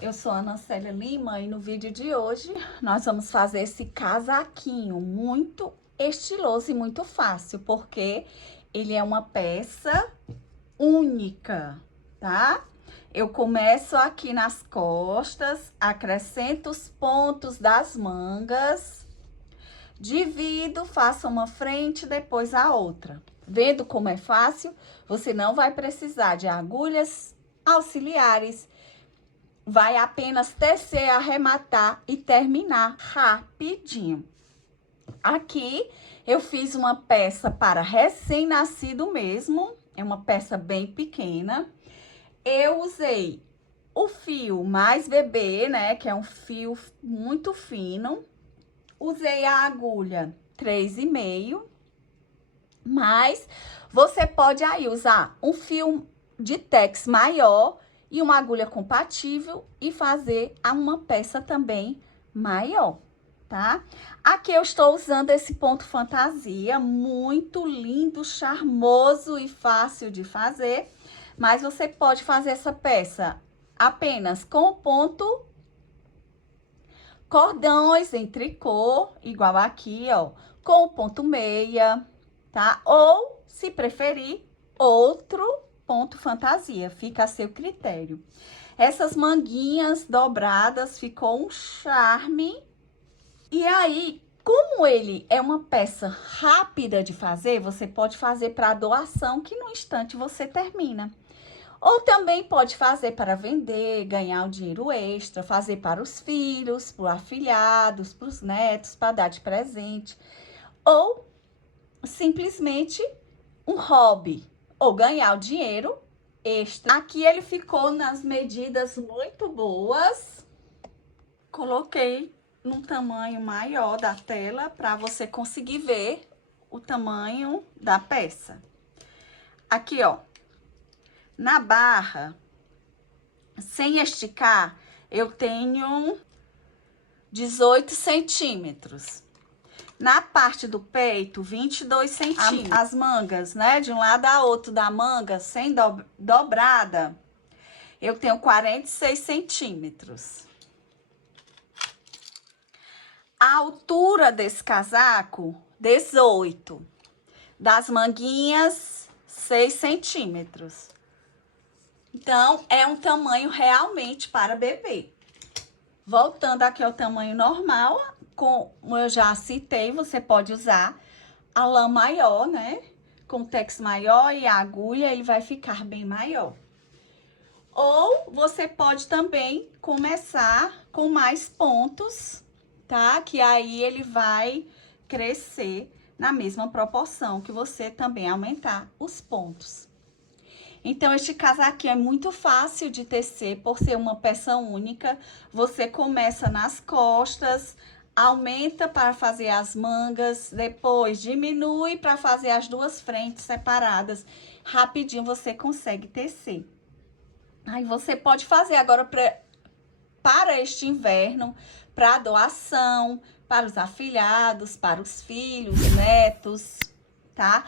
Eu sou a Ana Célia Lima e no vídeo de hoje nós vamos fazer esse casaquinho muito estiloso e muito fácil, porque ele é uma peça única, tá? Eu começo aqui nas costas, acrescento os pontos das mangas, divido, faço uma frente, depois a outra. Vendo como é fácil, você não vai precisar de agulhas auxiliares. Vai apenas tecer, arrematar e terminar rapidinho. Aqui eu fiz uma peça para recém-nascido mesmo, é uma peça bem pequena. Eu usei o fio mais bebê, né, que é um fio muito fino. Usei a agulha 3,5, mas você pode aí usar um fio de tex maior e uma agulha compatível e fazer uma peça também maior, tá? Aqui eu estou usando esse ponto fantasia, muito lindo, charmoso e fácil de fazer, mas você pode fazer essa peça apenas com ponto, cordões em tricô, igual aqui, ó, com o ponto meia, tá? Ou, se preferir, outro ponto fantasia, fica a seu critério. Essas manguinhas dobradas ficou um charme. E aí, como ele é uma peça rápida de fazer, você pode fazer para doação, que no instante você termina. Ou também pode fazer para vender, ganhar um dinheiro extra, fazer para os filhos, para os afilhados, para os netos, para dar de presente. Ou simplesmente um hobby, ou ganhar o dinheiro extra. Aqui ele ficou nas medidas muito boas. Coloquei num tamanho maior da tela para você conseguir ver o tamanho da peça. Aqui, ó, na barra, sem esticar, eu tenho 18 centímetros. Na parte do peito, 22 centímetros. As mangas, né, de um lado a outro da manga, sem dobrada, eu tenho 46 centímetros. A altura desse casaco, 18. Das manguinhas, 6 centímetros. Então, é um tamanho realmente para bebê. Voltando aqui ao tamanho normal, como eu já citei, você pode usar a lã maior, né? Com o tex maior e a agulha, ele vai ficar bem maior. Ou você pode também começar com mais pontos, tá? Que aí ele vai crescer na mesma proporção que você também aumentar os pontos. Então, este casaquinho é muito fácil de tecer, por ser uma peça única. Você começa nas costas, aumenta para fazer as mangas, depois diminui para fazer as duas frentes separadas. Rapidinho você consegue tecer. Aí você pode fazer agora para este inverno, para doação, para os afilhados, para os filhos, netos, tá?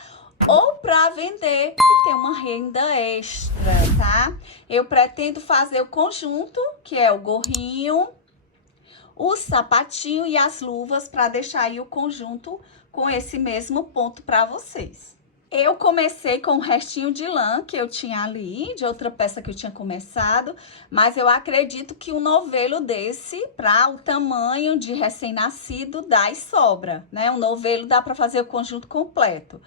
Ou para vender e ter uma renda extra, tá? Eu pretendo fazer o conjunto, que é o gorrinho, o sapatinho e as luvas, para deixar aí o conjunto com esse mesmo ponto para vocês. Eu comecei com o restinho de lã que eu tinha ali, de outra peça que eu tinha começado, mas eu acredito que um novelo desse, para o tamanho de recém-nascido, dá e sobra, né? Um novelo dá para fazer o conjunto completo.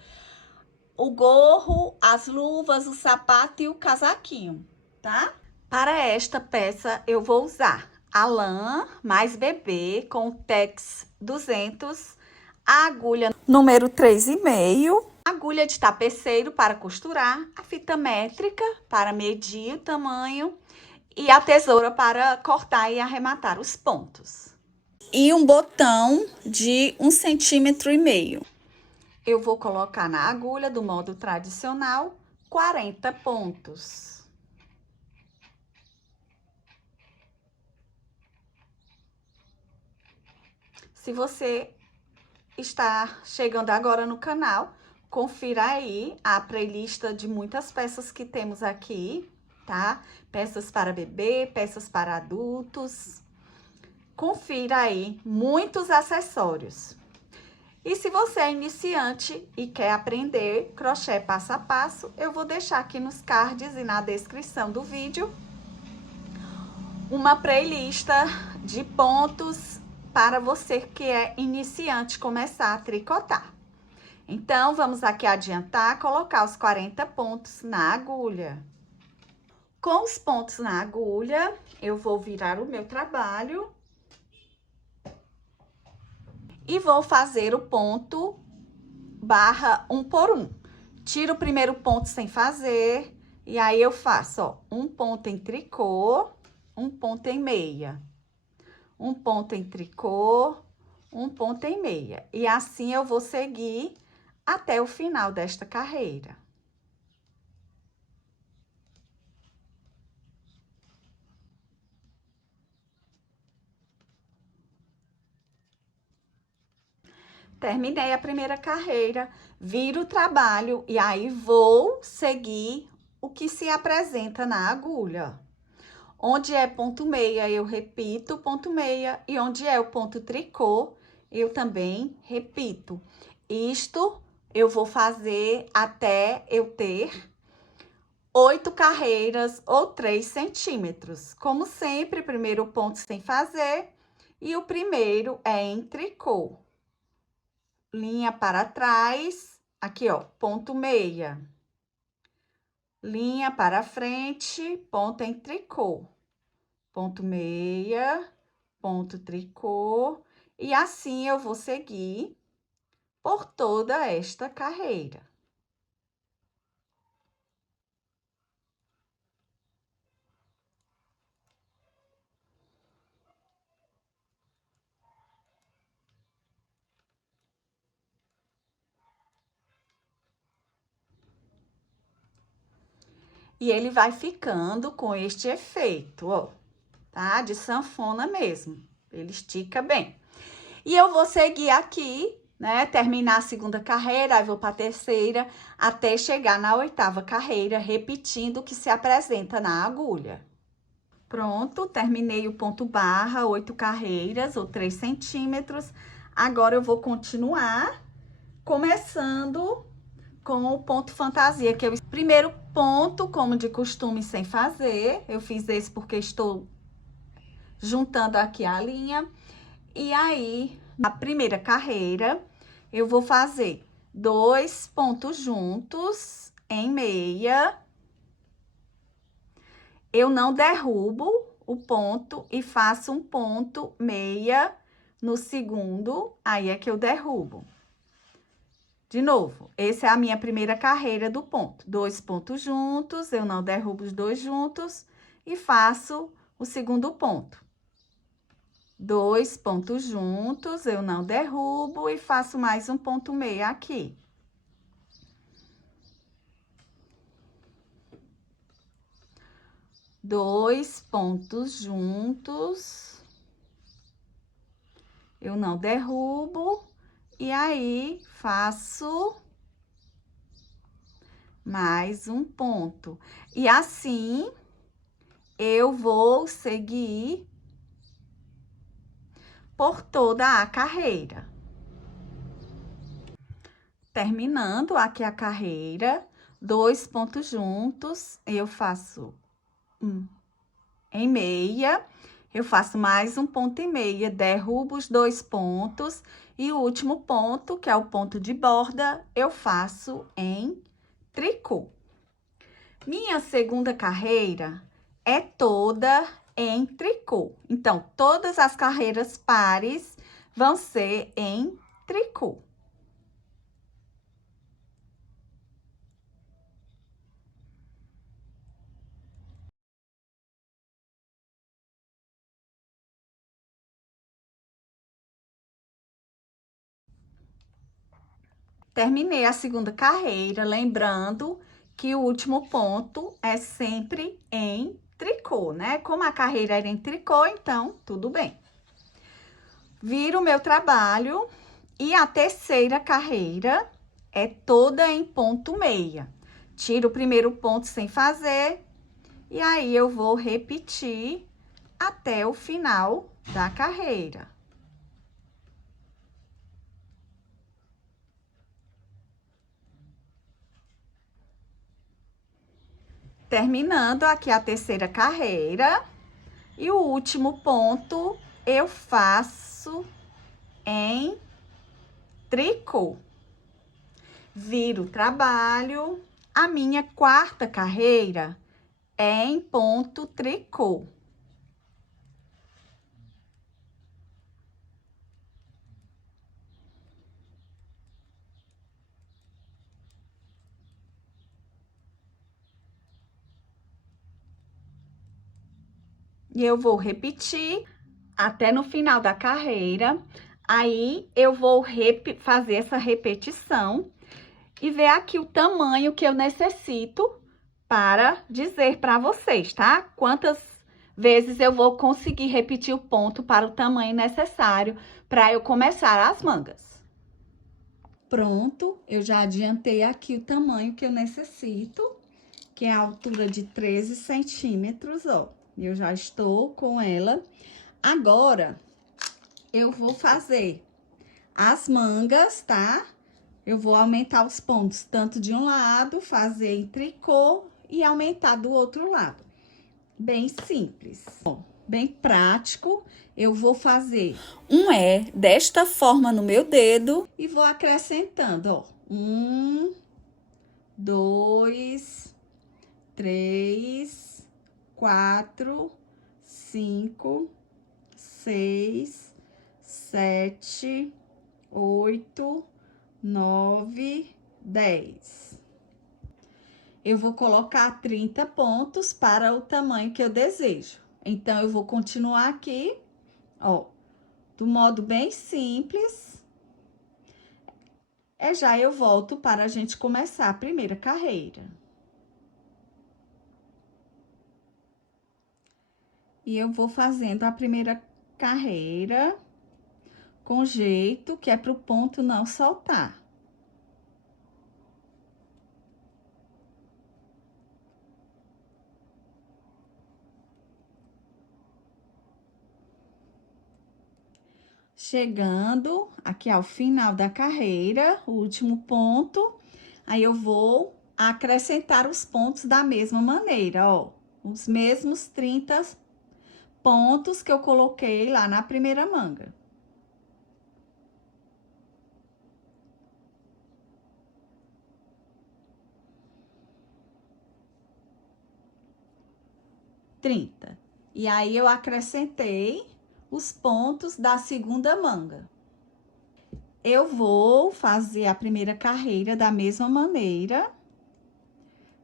O gorro, as luvas, o sapato e o casaquinho, tá? Para esta peça, eu vou usar a lã mais bebê com o Tex 200, a agulha número 3,5, agulha de tapeceiro para costurar, a fita métrica para medir o tamanho e a tesoura para cortar e arrematar os pontos. E um botão de 1,5 centímetro. Eu vou colocar na agulha do modo tradicional 40 pontos. Se você está chegando agora no canal, confira aí a playlist de muitas peças que temos aqui. tá? Peças para bebê, peças para adultos. Confira aí, muitos acessórios. E se você é iniciante e quer aprender crochê passo a passo, eu vou deixar aqui nos cards e na descrição do vídeo uma playlist de pontos para você que é iniciante começar a tricotar. Então, vamos aqui adiantar, colocar os 40 pontos na agulha. Com os pontos na agulha, eu vou virar o meu trabalho e vou fazer o ponto barra 1 por 1. Tiro o primeiro ponto sem fazer, e aí eu faço, ó, um ponto em tricô, um ponto em meia. Um ponto em tricô, um ponto em meia. E assim eu vou seguir até o final desta carreira. Terminei a primeira carreira, viro o trabalho e aí vou seguir o que se apresenta na agulha. Onde é ponto meia, eu repito ponto meia, e onde é o ponto tricô, eu também repito. Isto eu vou fazer até eu ter 8 carreiras ou 3 centímetros. Como sempre, primeiro ponto sem fazer, e o primeiro é em tricô. Linha para trás, aqui ó, ponto meia. Linha para frente, ponto em tricô. Ponto meia, ponto tricô, e assim eu vou seguir por toda esta carreira. E ele vai ficando com este efeito, ó, tá? De sanfona mesmo. Ele estica bem. E eu vou seguir aqui, né? Terminar a segunda carreira, aí vou para a terceira, até chegar na 8ª carreira, repetindo o que se apresenta na agulha. Pronto, terminei o ponto barra, 8 carreiras ou 3 centímetros. Agora eu vou continuar começando com o ponto fantasia, que é o primeiro ponto, como de costume, sem fazer. Eu fiz esse porque estou juntando aqui a linha. E aí, na primeira carreira, eu vou fazer 2 pontos juntos em meia. Eu não derrubo o ponto e faço um ponto meia no segundo, aí é que eu derrubo. De novo, essa é a minha primeira carreira do ponto. 2 pontos juntos, eu não derrubo os 2 juntos e faço o segundo ponto. 2 pontos juntos, eu não derrubo e faço mais um ponto meia aqui. Dois pontos juntos, eu não derrubo, e aí faço mais um ponto. E assim, eu vou seguir por toda a carreira. Terminando aqui a carreira, 2 pontos juntos, eu faço em meia, eu faço mais um ponto em meia, derrubo os 2 pontos, e o último ponto, que é o ponto de borda, eu faço em tricô. Minha segunda carreira é toda em tricô. Então, todas as carreiras pares vão ser em tricô. Terminei a segunda carreira, lembrando que o último ponto é sempre em tricô, né? Como a carreira era em tricô, então, tudo bem. Viro o meu trabalho e a terceira carreira é toda em ponto meia. Tiro o primeiro ponto sem fazer E aí, eu vou repetir até o final da carreira. Terminando aqui a terceira carreira. E o último ponto eu faço em tricô. Viro o trabalho. A minha quarta carreira é em ponto tricô. E eu vou repetir até no final da carreira. Aí, eu vou fazer essa repetição e ver aqui o tamanho que eu necessito para dizer para vocês, tá? Quantas vezes eu vou conseguir repetir o ponto para o tamanho necessário para eu começar as mangas. Pronto, eu já adiantei aqui o tamanho que eu necessito, que é a altura de 13 centímetros, ó. Eu já estou com ela. Agora, eu vou fazer as mangas, tá? Eu vou aumentar os pontos, tanto de um lado, fazer em tricô e aumentar do outro lado. Bem simples. Ó, bem prático. Eu vou fazer um E desta forma no meu dedo e vou acrescentando, ó. 1, 2, 3, 4, 5, 6, 7, 8, 9, 10. Eu vou colocar 30 pontos para o tamanho que eu desejo. Então, eu vou continuar aqui, ó, do modo bem simples. Já eu volto para a gente começar a primeira carreira. E eu vou fazendo a primeira carreira com jeito, que é para o ponto não soltar. Chegando aqui ao final da carreira, o último ponto, aí eu vou acrescentar os pontos da mesma maneira, ó. Os mesmos 30 pontos que eu coloquei lá na primeira manga. E aí, eu acrescentei os pontos da segunda manga. Eu vou fazer a primeira carreira da mesma maneira,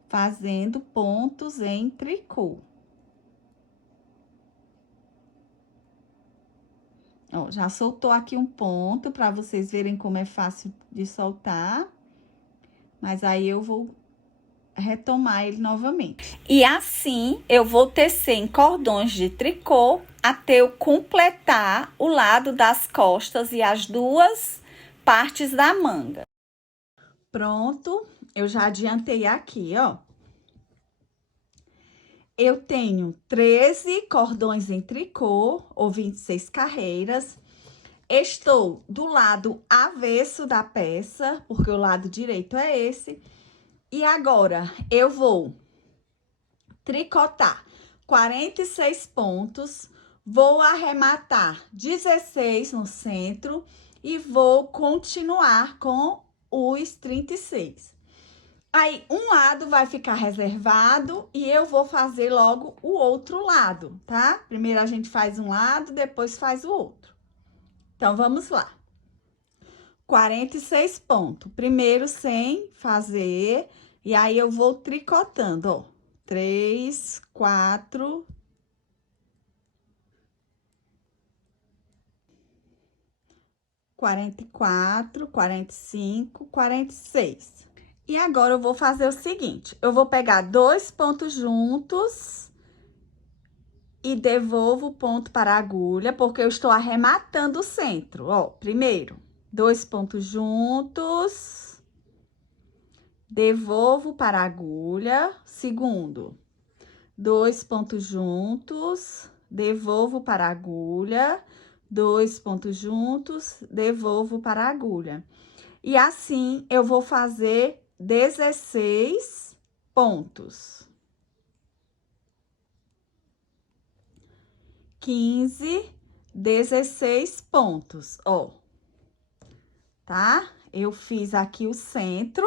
fazendo pontos em tricô. Ó, já soltou aqui um ponto, para vocês verem como é fácil de soltar. Mas aí, eu vou retomar ele novamente. E assim, eu vou tecer em cordões de tricô até eu completar o lado das costas e as duas partes da manga. Pronto, eu já adiantei aqui, ó. Eu tenho 13 cordões em tricô, ou 26 carreiras. Estou do lado avesso da peça, porque o lado direito é esse. E agora, eu vou tricotar 46 pontos, vou arrematar 16 no centro e vou continuar com os 36. Aí, um lado vai ficar reservado e eu vou fazer logo o outro lado, tá? Primeiro a gente faz um lado, depois faz o outro. Então, vamos lá. 46 pontos. Primeiro sem fazer, e aí eu vou tricotando, ó. 3, 4... 44, 45, 46. E agora, eu vou fazer o seguinte, eu vou pegar 2 pontos juntos e devolvo o ponto para a agulha, porque eu estou arrematando o centro, ó. Primeiro, 2 pontos juntos, devolvo para a agulha. Segundo, 2 pontos juntos, devolvo para a agulha, 2 pontos juntos, devolvo para a agulha. E assim, eu vou fazer 16 pontos. 15, 16 pontos, ó. Tá? Eu fiz aqui o centro,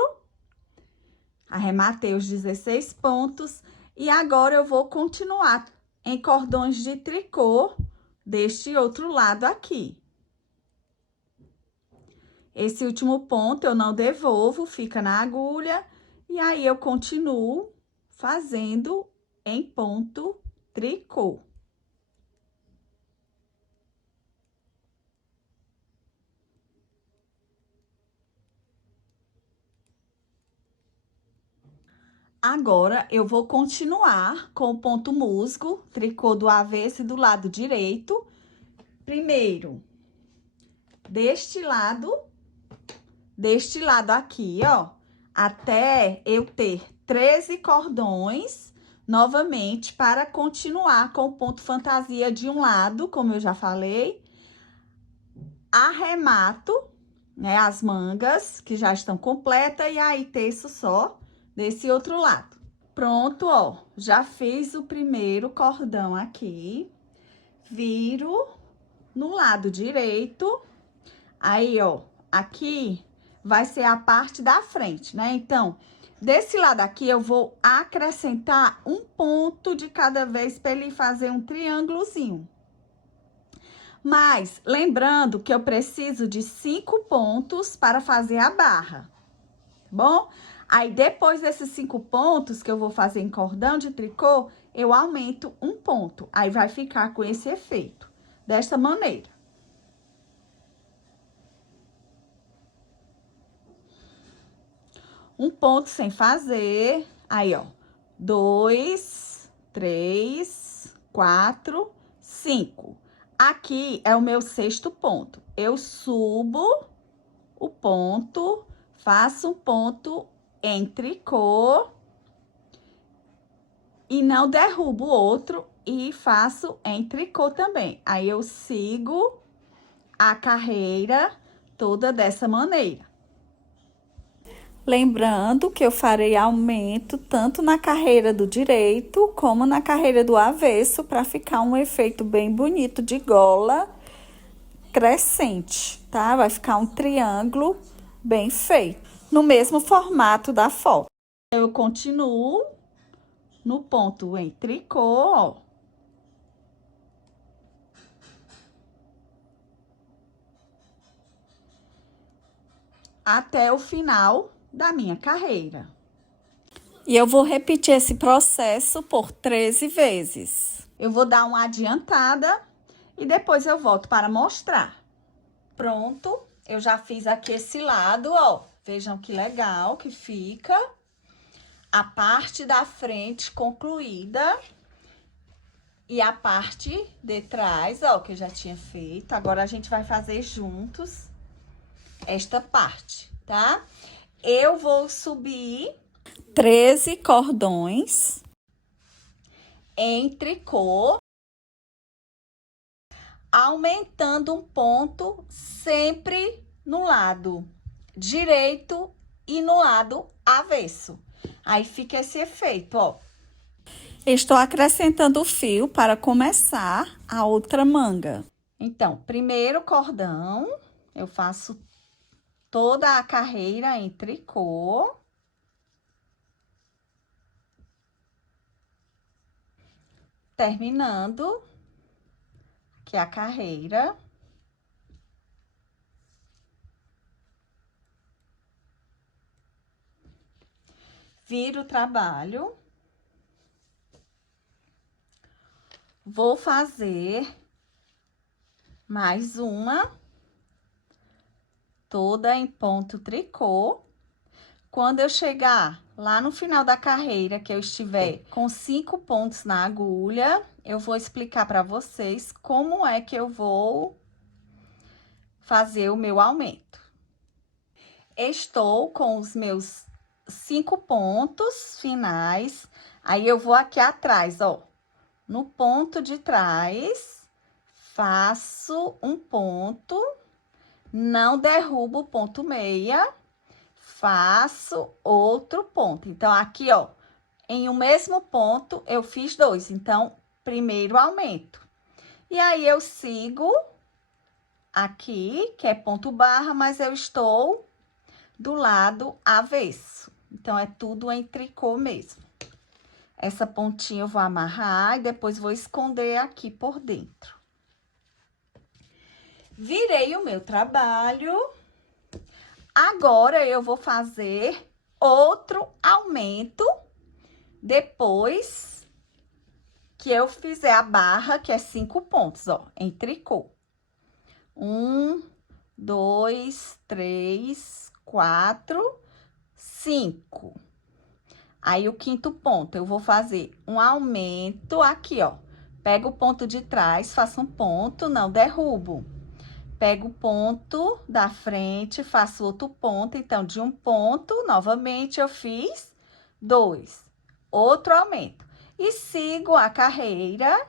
arrematei os 16 pontos e agora eu vou continuar em cordões de tricô deste outro lado aqui. Esse último ponto eu não devolvo, fica na agulha, e aí eu continuo fazendo em ponto tricô. Agora, eu vou continuar com o ponto musgo, tricô do avesso e do lado direito. Primeiro, deste lado aqui, ó, até eu ter 13 cordões, novamente, para continuar com o ponto fantasia de um lado, como eu já falei. Arremato, né, as mangas, que já estão completas, e aí teço só desse outro lado. Pronto, ó, já fiz o primeiro cordão aqui, viro no lado direito, aí, ó, aqui vai ser a parte da frente, né? Então, desse lado aqui, eu vou acrescentar um ponto de cada vez para ele fazer um triângulozinho. Mas, lembrando que eu preciso de 5 pontos para fazer a barra, tá bom? Aí, depois desses 5 pontos que eu vou fazer em cordão de tricô, eu aumento um ponto. Aí, vai ficar com esse efeito, desta maneira. Um ponto sem fazer, aí, ó, 2, 3, 4, 5. Aqui é o meu 6º ponto. Eu subo o ponto, faço um ponto em tricô e não derrubo o outro e faço em tricô também. Aí, eu sigo a carreira toda dessa maneira. Lembrando que eu farei aumento tanto na carreira do direito como na carreira do avesso, para ficar um efeito bem bonito de gola crescente, tá? Vai ficar um triângulo bem feito, no mesmo formato da foto. Eu continuo no ponto em tricô, ó. Até o final da minha carreira. E eu vou repetir esse processo por 13 vezes. Eu vou dar uma adiantada e depois eu volto para mostrar. Pronto, eu já fiz aqui esse lado, ó. Vejam que legal que fica. A parte da frente concluída. E a parte de trás, ó, que eu já tinha feito. Agora, a gente vai fazer juntos esta parte, tá? Eu vou subir 13 cordões em tricô, aumentando um ponto sempre no lado direito e no lado avesso. Aí fica esse efeito, ó. Estou acrescentando o fio para começar a outra manga. Então, primeiro cordão, eu faço toda a carreira em tricô. Terminando aqui a carreira. Viro o trabalho. Vou fazer mais uma, toda em ponto tricô. Quando eu chegar lá no final da carreira, que eu estiver com 5 pontos na agulha, eu vou explicar para vocês como é que eu vou fazer o meu aumento. Estou com os meus 5 pontos finais Aí, eu vou aqui atrás, ó, no ponto de trás, faço um ponto, não derrubo o ponto meia, faço outro ponto. Então, aqui, ó, em um mesmo ponto, eu fiz 2. Então, primeiro aumento. E aí, eu sigo aqui, que é ponto barra, mas eu estou do lado avesso. Então, é tudo em tricô mesmo. Essa pontinha eu vou amarrar e depois vou esconder aqui por dentro. Virei o meu trabalho. Agora, eu vou fazer outro aumento depois que eu fizer a barra, que é 5 pontos, ó, em tricô. 1, 2, 3, 4, 5. Aí, o quinto ponto, eu vou fazer um aumento aqui, ó. Pego o ponto de trás, faço um ponto, não derrubo. Pego o ponto da frente, faço outro ponto. Então, de um ponto, novamente, eu fiz 2. Outro aumento. E sigo a carreira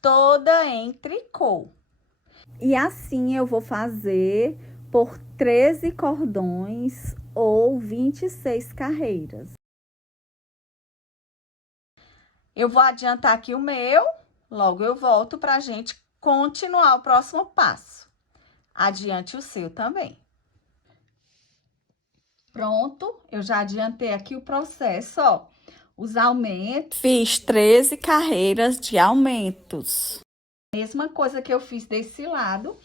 toda em tricô. E assim eu vou fazer por 13 cordões ou 26 carreiras. Eu vou adiantar aqui o meu, logo eu volto pra gente continuar o próximo passo. Adiante o seu também. Pronto, eu já adiantei aqui o processo, ó. Os aumentos. Fiz 13 carreiras de aumentos. Mesma coisa que eu fiz desse lado.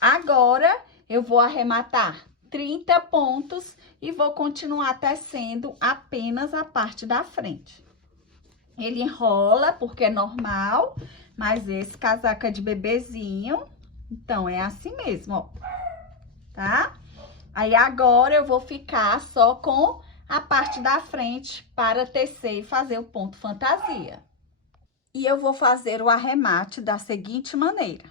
Agora, eu vou arrematar 30 pontos e vou continuar tecendo apenas a parte da frente. Ele enrola, porque é normal, mas esse casaco é de bebezinho, então é assim mesmo, ó, tá? Aí, agora, eu vou ficar só com a parte da frente para tecer e fazer o ponto fantasia. E eu vou fazer o arremate da seguinte maneira.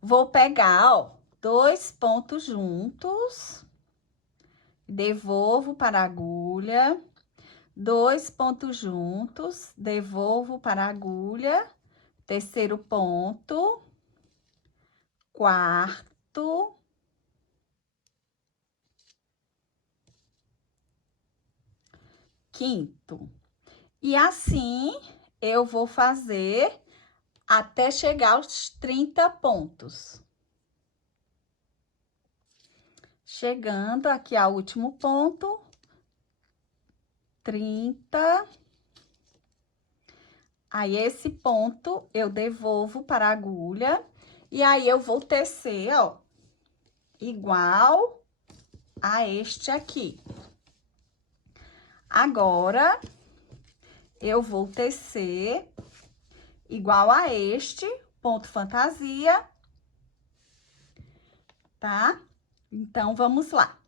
Vou pegar, ó, 2 pontos juntos, devolvo para a agulha, 2 pontos juntos, devolvo para a agulha, terceiro ponto, quarto, quinto. E assim, eu vou fazer até chegar aos 30 pontos. Chegando aqui ao último ponto, 30. Aí, esse ponto, eu devolvo para a agulha. E aí, eu vou tecer, ó, igual a este aqui. Agora, eu vou tecer igual a este ponto fantasia, tá? Então, vamos lá.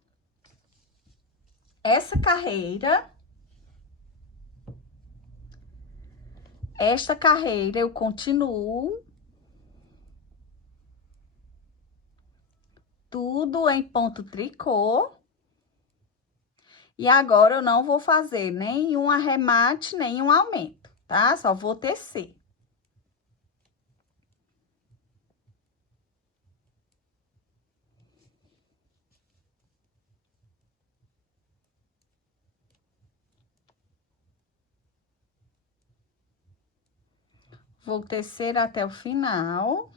Essa carreira, esta carreira eu continuo tudo em ponto tricô. E agora, eu não vou fazer nenhum arremate, nenhum aumento, tá? Só vou tecer. Vou tecer até o final.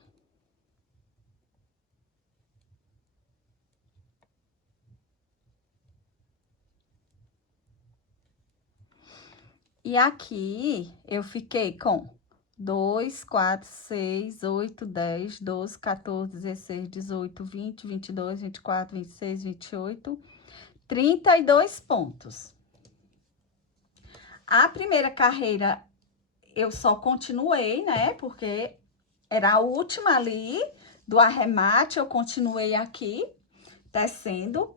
E aqui, eu fiquei com 2, 4, 6, 8, 10, 12, 14, 16, 18, 20, 22, 24, 26, 28, 32 pontos. A primeira carreira, eu só continuei, né? Porque era a última ali do arremate, eu continuei aqui, tecendo.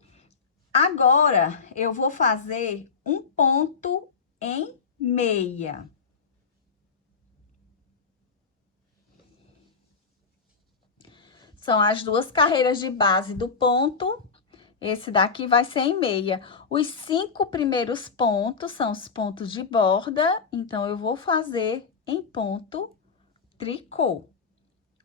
Agora, eu vou fazer um ponto em meia. São as duas carreiras de base do ponto. Esse daqui vai ser em meia. Os 5 primeiros pontos são os pontos de borda, então, eu vou fazer em ponto tricô.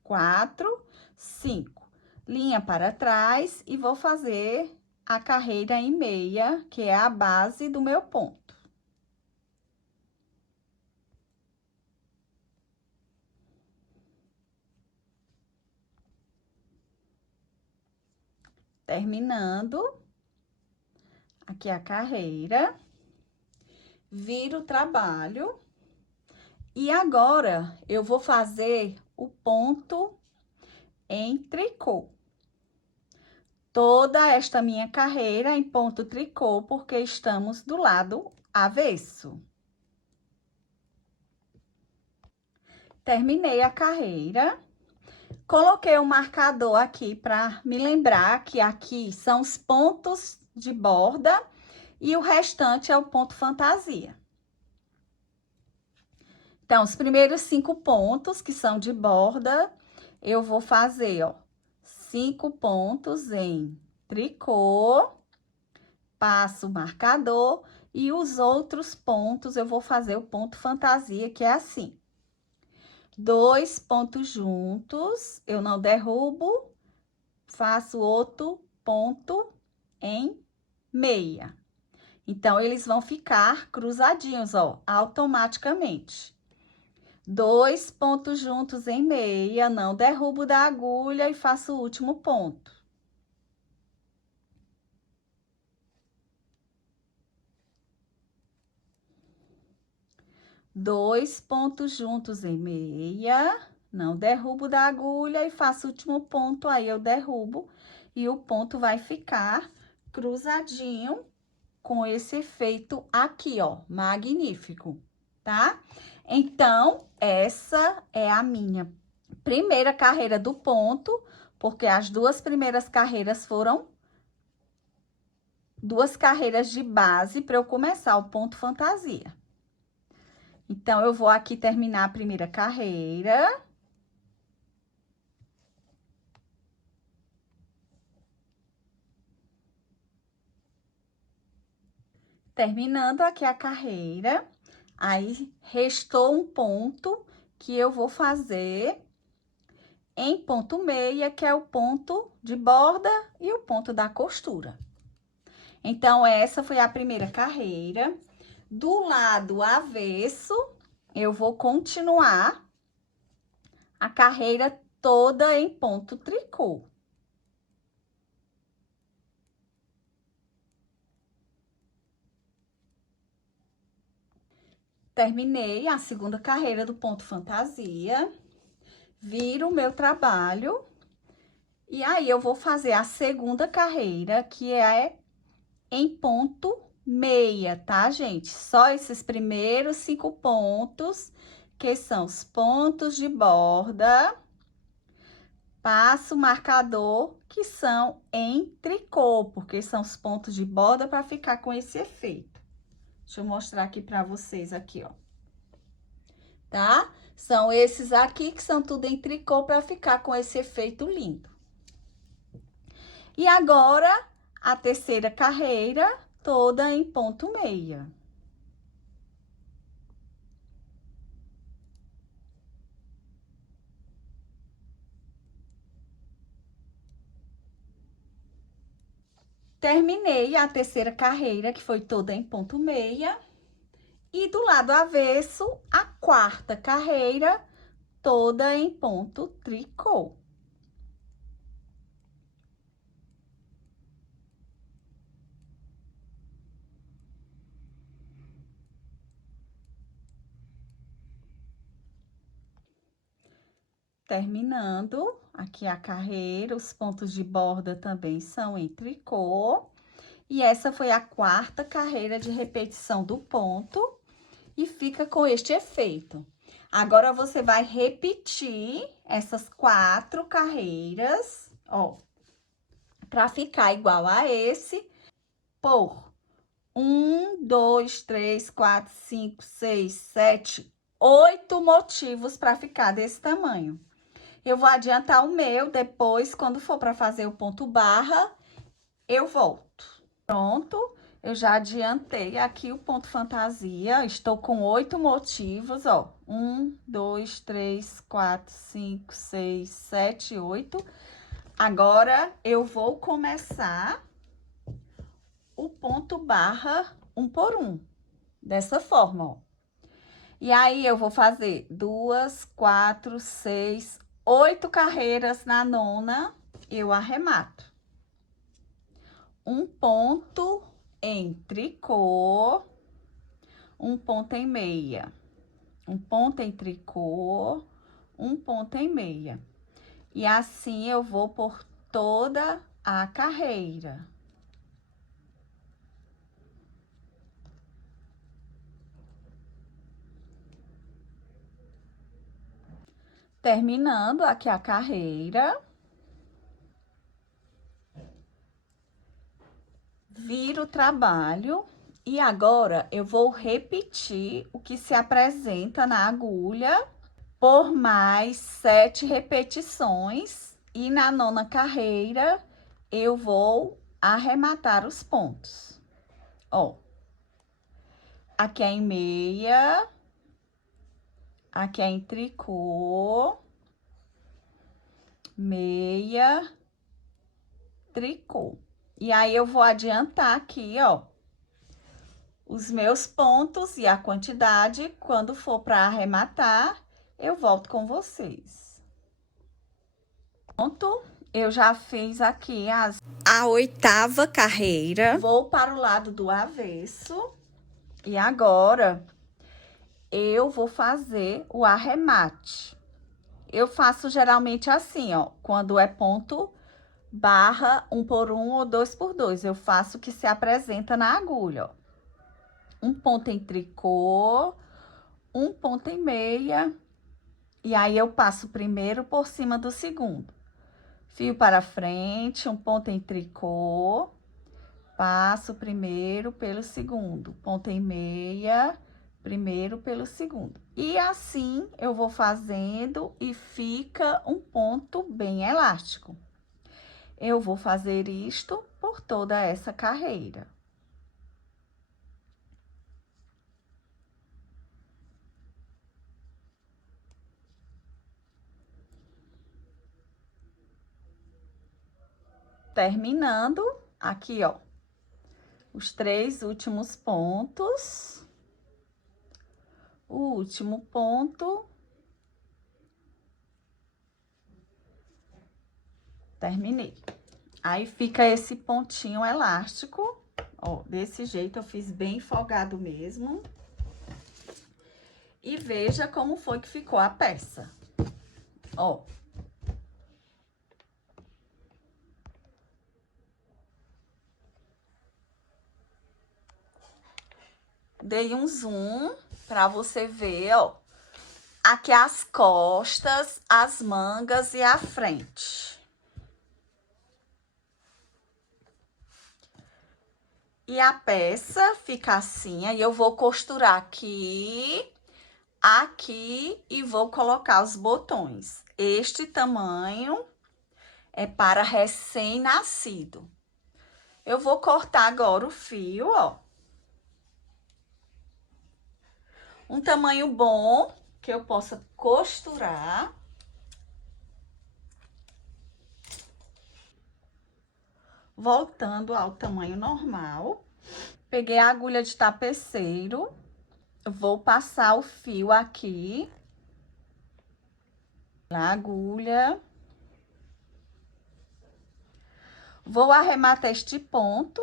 4, 5. Linha para trás e vou fazer a carreira em meia, que é a base do meu ponto. Terminando aqui a carreira, viro o trabalho e agora eu vou fazer o ponto em tricô. Toda esta minha carreira em ponto tricô, porque estamos do lado avesso. Terminei a carreira. Coloquei o marcador aqui para me lembrar que aqui são os pontos de borda e o restante é o ponto fantasia. Então, os primeiros 5 pontos, que são de borda, eu vou fazer, ó, 5 pontos em tricô, passo o marcador e os outros pontos eu vou fazer o ponto fantasia, que é assim. 2 pontos juntos, eu não derrubo, faço outro ponto em meia. Então, eles vão ficar cruzadinhos, ó, automaticamente. 2 pontos juntos em meia, não derrubo da agulha e faço o último ponto. Dois pontos juntos em meia, não derrubo da agulha e faço o último ponto, aí eu derrubo e o ponto vai ficar cruzadinho com esse efeito aqui, ó, magnífico, tá? Então, essa é a minha primeira carreira do ponto, porque as 2 primeiras carreiras foram 2 carreiras de base para eu começar o ponto fantasia. Então, eu vou aqui terminar a primeira carreira. Terminando aqui a carreira, aí restou um ponto que eu vou fazer em ponto meia, que é o ponto de borda e o ponto da costura. Então, essa foi a primeira carreira. Do lado avesso, eu vou continuar a carreira toda em ponto tricô. Terminei a segunda carreira do ponto fantasia, viro o meu trabalho, e aí eu vou fazer a segunda carreira, que é em ponto meia, tá, gente? Só esses primeiros 5 pontos, que são os pontos de borda, passo o marcador, que são em tricô, porque são os pontos de borda para ficar com esse efeito. Deixa eu mostrar aqui para vocês aqui, ó. Tá? São esses aqui que são tudo em tricô para ficar com esse efeito lindo. E agora, a terceira carreira toda em ponto meia. Terminei a terceira carreira, que foi toda em ponto meia. E do lado avesso, a quarta carreira, toda em ponto tricô. Terminando aqui a carreira, os pontos de borda também são em tricô. E essa foi a quarta carreira de repetição do ponto e fica com este efeito. Agora, você vai repetir essas 4 carreiras, ó, para ficar igual a esse, por 1, 2, 3, 4, 5, 6, 7, 8 motivos para ficar desse tamanho. Eu vou adiantar o meu, depois, quando for para fazer o ponto barra, eu volto. Pronto, eu já adiantei aqui o ponto fantasia. Estou com 8 motivos, ó. 1, 2, 3, 4, 5, 6, 7, 8. Agora, eu vou começar o ponto barra 1 por 1. Dessa forma, ó. E aí, eu vou fazer 2, 4, 6, 8 carreiras na nona, eu arremato. Um ponto em tricô, um ponto em meia. Um ponto em tricô, um ponto em meia. E assim, eu vou por toda a carreira. Terminando aqui a carreira, viro o trabalho e agora eu vou repetir o que se apresenta na agulha por mais 7 repetições e na nona carreira eu vou arrematar os pontos. Ó, aqui é em meia, aqui é em tricô, meia, tricô. E aí, eu vou adiantar aqui, ó, os meus pontos e a quantidade. Quando for para arrematar, eu volto com vocês. Pronto, eu já fiz aqui a 8ª carreira. Vou para o lado do avesso. E agora, eu vou fazer o arremate. Eu faço geralmente assim, ó, quando é ponto barra 1 por 1 ou 2 por 2. Eu faço o que se apresenta na agulha, ó. Um ponto em tricô, um ponto em meia, e aí eu passo o primeiro por cima do segundo. Fio para frente, um ponto em tricô, passo o primeiro pelo segundo, ponto em meia, primeiro pelo segundo. E assim eu vou fazendo e fica um ponto bem elástico. Eu vou fazer isto por toda essa carreira. Terminando aqui, ó, os 3 últimos pontos. O último ponto. Terminei. Aí, fica esse pontinho elástico, ó, desse jeito. Eu fiz bem folgado mesmo. E veja como foi que ficou a peça, ó. Dei um zoom pra você ver, ó. Aqui as costas, as mangas e a frente. E a peça fica assim, aí eu vou costurar aqui, aqui e vou colocar os botões. Este tamanho é para recém-nascido. Eu vou cortar agora o fio, ó. Um tamanho bom, que eu possa costurar. Voltando ao tamanho normal. Peguei a agulha de tapeceiro. Vou passar o fio aqui. Na agulha. Vou arrematar este ponto.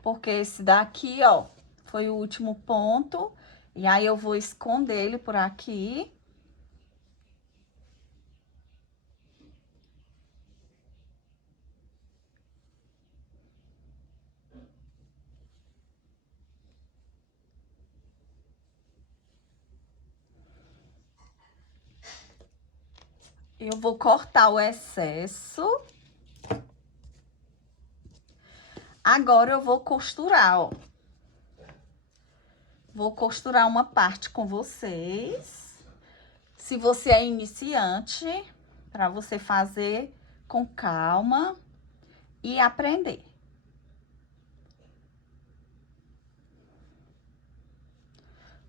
Porque esse daqui, ó, foi o último ponto. E aí, eu vou esconder ele por aqui. Eu vou cortar o excesso. Agora, eu vou costurar, ó. Vou costurar uma parte com vocês. Se você é iniciante, para você fazer com calma. e aprender.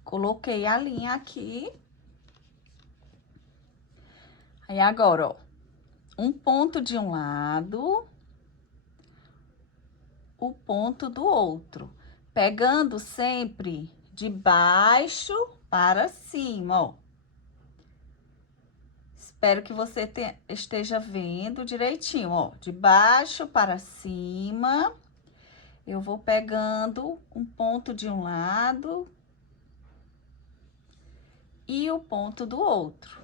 Coloquei a linha aqui. Aí, agora, ó, um ponto de um lado, o ponto do outro. Pegando sempre de baixo para cima, ó. Espero que você esteja vendo direitinho, ó. De baixo para cima, eu vou pegando um ponto de um lado e o ponto do outro.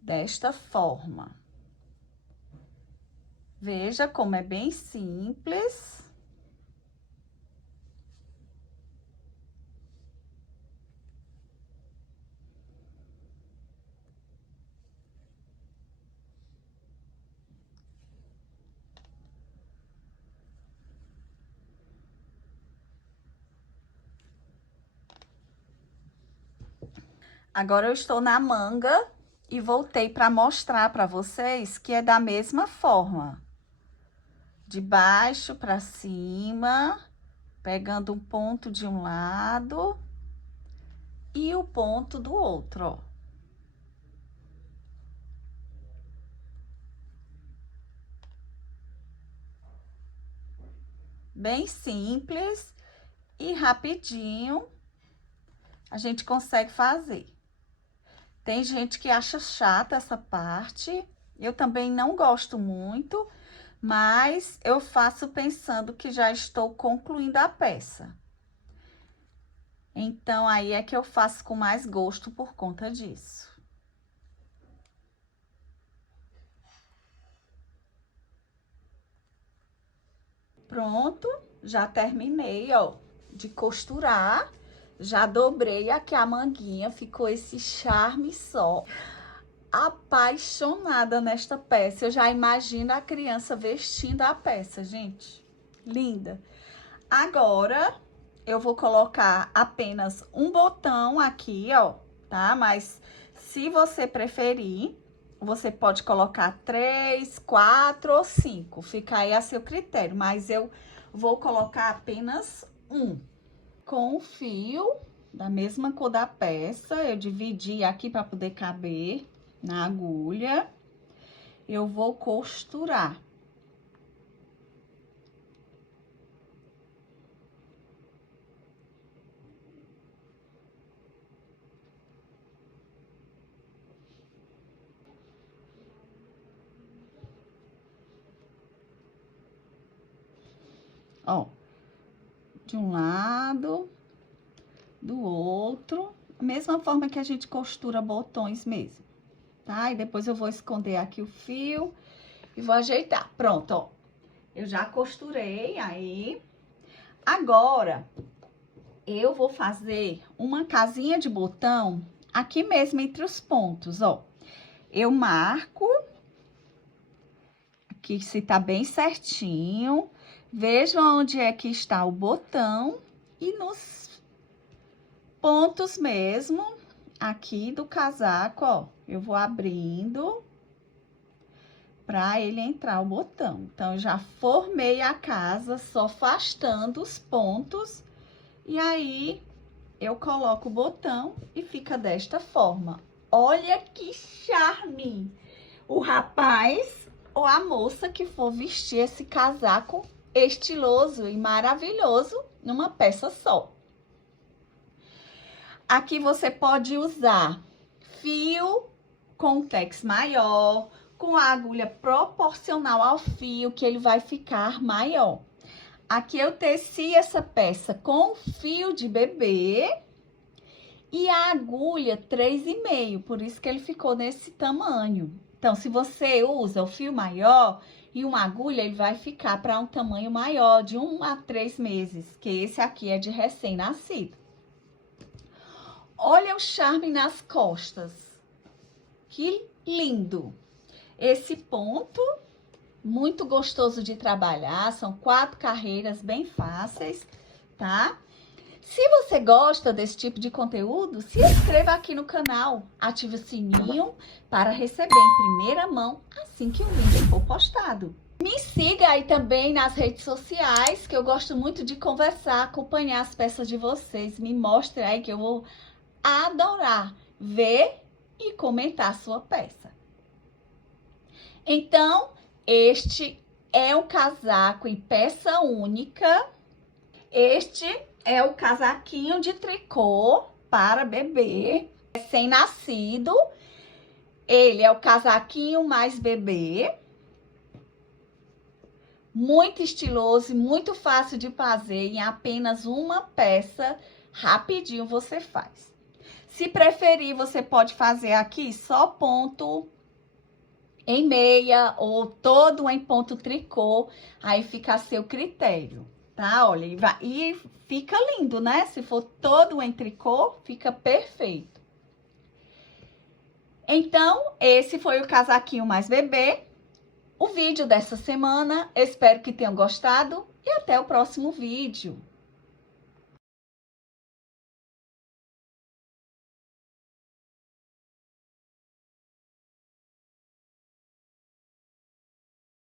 Desta forma. Veja como é bem simples. Agora eu estou na manga e voltei para mostrar para vocês que é da mesma forma. De baixo para cima, pegando um ponto de um lado e o ponto do outro, ó. Bem simples e rapidinho a gente consegue fazer. Tem gente que acha chata essa parte, eu também não gosto muito, mas eu faço pensando que já estou concluindo a peça. Então, aí é que eu faço com mais gosto por conta disso. Pronto, já terminei, ó, de costurar. Já dobrei aqui a manguinha, ficou esse charme só. Apaixonada nesta peça. Eu já imagino a criança vestindo a peça, gente. Linda. Agora, eu vou colocar apenas um botão aqui, ó, tá? Mas se você preferir, você pode colocar 3, 4 ou 5. Fica aí a seu critério, mas eu vou colocar apenas um. Com o fio da mesma cor da peça, eu dividi aqui para poder caber na agulha. Eu vou costurar. Ó, de um lado, do outro, a mesma forma que a gente costura botões mesmo, tá? E depois eu vou esconder aqui o fio e vou ajeitar. Pronto, ó, eu já costurei aí. Agora, eu vou fazer uma casinha de botão aqui mesmo entre os pontos, ó. Eu marco aqui se tá bem certinho. Vejo onde é que está o botão e nos pontos mesmo aqui do casaco, ó, eu vou abrindo para ele entrar o botão. Então, eu já formei a casa, só afastando os pontos, e aí eu coloco o botão e fica desta forma. Olha que charme! O rapaz ou a moça que for vestir esse casaco estiloso e maravilhoso numa peça só. Aqui você pode usar fio com tex maior, com a agulha proporcional ao fio, que ele vai ficar maior. Aqui eu teci essa peça com fio de bebê e a agulha 3,5, por isso que ele ficou nesse tamanho. Então, se você usa o fio maior e uma agulha, ele vai ficar para um tamanho maior, de 1 a 3 meses, que esse aqui é de recém-nascido. Olha o charme nas costas. Que lindo! Esse ponto, muito gostoso de trabalhar, são 4 carreiras bem fáceis, tá? Se você gosta desse tipo de conteúdo, se inscreva aqui no canal, ative o sininho para receber em primeira mão assim que o vídeo for postado. Me siga aí também nas redes sociais, que eu gosto muito de conversar, acompanhar as peças de vocês. Me mostre aí que eu vou adorar ver e comentar a sua peça. Então, este é o casaco em peça única. Este é o casaquinho de tricô para bebê recém-nascido. Ele é o casaquinho mais bebê. Muito estiloso e muito fácil de fazer em apenas uma peça. Rapidinho você faz. Se preferir, você pode fazer aqui só ponto em meia ou todo em ponto tricô. Aí fica a seu critério. Tá, olha, e fica lindo, né? Se for todo em tricô, fica perfeito. Então, esse foi o casaquinho mais bebê. O vídeo dessa semana, eu espero que tenham gostado e até o próximo vídeo.